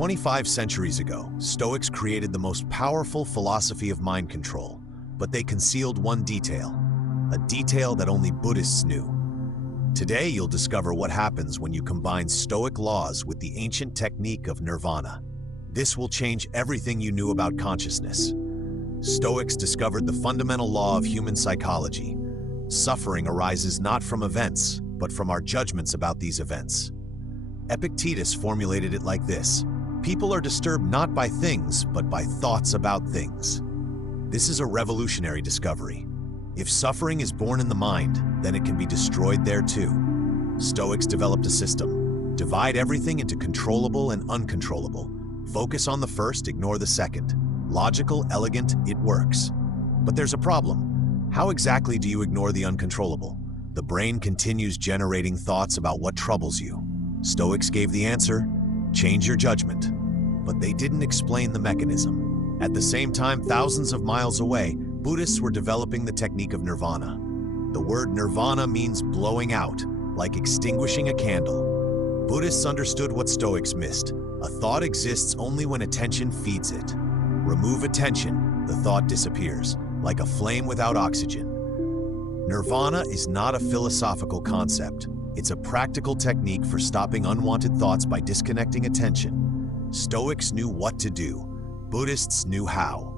25 centuries ago, Stoics created the most powerful philosophy of mind control, but they concealed one detail, a detail that only Buddhists knew. Today, you'll discover what happens when you combine Stoic laws with the ancient technique of Nirvana. This will change everything you knew about consciousness. Stoics discovered the fundamental law of human psychology. Suffering arises not from events, but from our judgments about these events. Epictetus formulated it like this: people are disturbed not by things, but by thoughts about things. This is a revolutionary discovery. If suffering is born in the mind, then it can be destroyed there too. Stoics developed a system. Divide everything into controllable and uncontrollable. Focus on the first, ignore the second. Logical, elegant, it works. But there's a problem. How exactly do you ignore the uncontrollable? The brain continues generating thoughts about what troubles you. Stoics gave the answer: change your judgment. But they didn't explain the mechanism. At the same time, thousands of miles away, Buddhists were developing the technique of nirvana. The word nirvana means blowing out, like extinguishing a candle. Buddhists understood what Stoics missed. A thought exists only when attention feeds it. Remove attention, the thought disappears, like a flame without oxygen. Nirvana is not a philosophical concept. It's a practical technique for stopping unwanted thoughts by disconnecting attention. Stoics knew what to do. Buddhists knew how.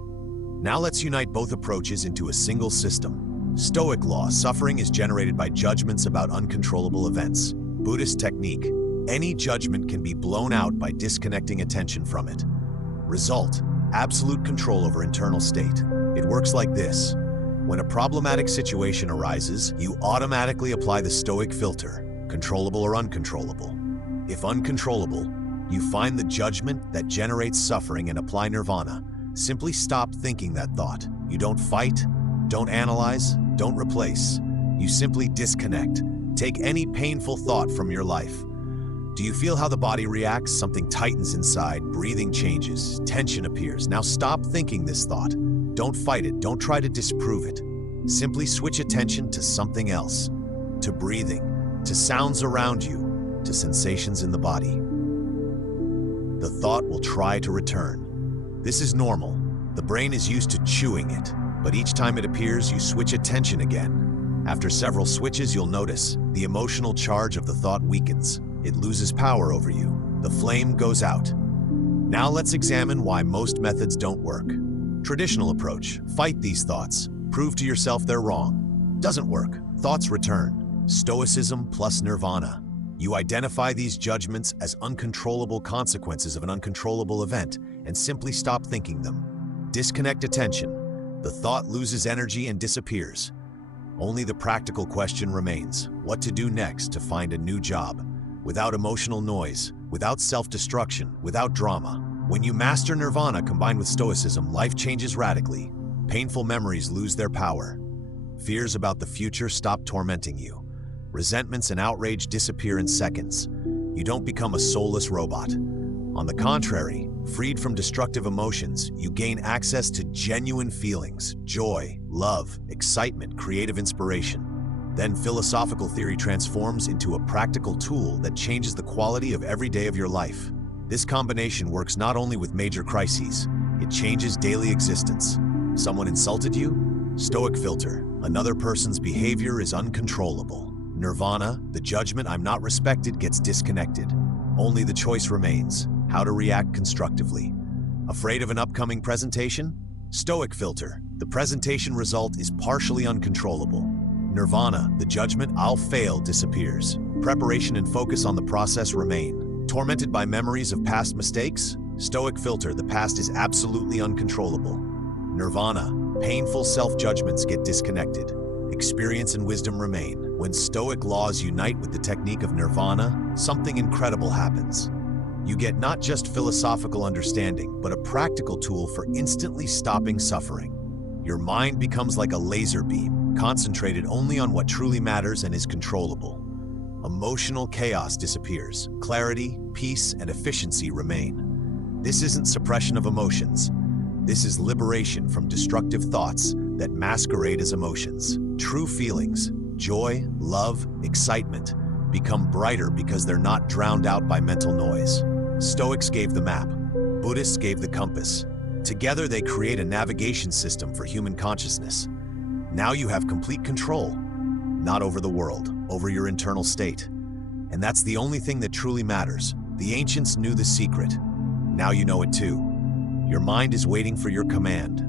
Now let's unite both approaches into a single system. Stoic law: suffering is generated by judgments about uncontrollable events. Buddhist technique: any judgment can be blown out by disconnecting attention from it. Result: absolute control over internal state. It works like this. When a problematic situation arises, you automatically apply the Stoic filter: controllable or uncontrollable. If uncontrollable, you find the judgment that generates suffering and apply nirvana. Simply stop thinking that thought. You don't fight, don't analyze, don't replace. You simply disconnect. Take any painful thought from your life. Do you feel how the body reacts? Something tightens inside, breathing changes, tension appears. Now stop thinking this thought. Don't fight it, don't try to disprove it. Simply switch attention to something else, to breathing, to sounds around you, to sensations in the body. The thought will try to return. This is normal. The brain is used to chewing it, but each time it appears, you switch attention again. After several switches, you'll notice the emotional charge of the thought weakens. It loses power over you. The flame goes out. Now let's examine why most methods don't work. Traditional approach: fight these thoughts. Prove to yourself they're wrong. Doesn't work. Thoughts return. Stoicism plus nirvana. You identify these judgments as uncontrollable consequences of an uncontrollable event and simply stop thinking them. Disconnect attention. The thought loses energy and disappears. Only the practical question remains: what to do next to find a new job, without emotional noise, without self-destruction, without drama. When you master nirvana combined with stoicism, life changes radically. Painful memories lose their power. Fears about the future stop tormenting you. Resentments and outrage disappear in seconds. You don't become a soulless robot. On the contrary, freed from destructive emotions, you gain access to genuine feelings: joy, love, excitement, creative inspiration. Then philosophical theory transforms into a practical tool that changes the quality of every day of your life. This combination works not only with major crises, it changes daily existence. Someone insulted you? Stoic filter: another person's behavior is uncontrollable. Nirvana: the judgment "I'm not respected" gets disconnected. Only the choice remains: how to react constructively. Afraid of an upcoming presentation? Stoic filter: the presentation result is partially uncontrollable. Nirvana: the judgment "I'll fail" disappears. Preparation and focus on the process remain. Tormented by memories of past mistakes? Stoic filter: the past is absolutely uncontrollable. Nirvana: painful self-judgments get disconnected. Experience and wisdom remain. When Stoic laws unite with the technique of nirvana, something incredible happens. You get not just philosophical understanding, but a practical tool for instantly stopping suffering. Your mind becomes like a laser beam, concentrated only on what truly matters and is controllable. Emotional chaos disappears. Clarity, peace, and efficiency remain. This isn't suppression of emotions. This is liberation from destructive thoughts that masquerade as emotions. True feelings, joy, love, excitement, become brighter because they're not drowned out by mental noise. Stoics gave the map. Buddhists gave the compass. Together they create a navigation system for human consciousness. Now you have complete control, not over the world, over your internal state. And that's the only thing that truly matters. The ancients knew the secret. Now you know it too. Your mind is waiting for your command.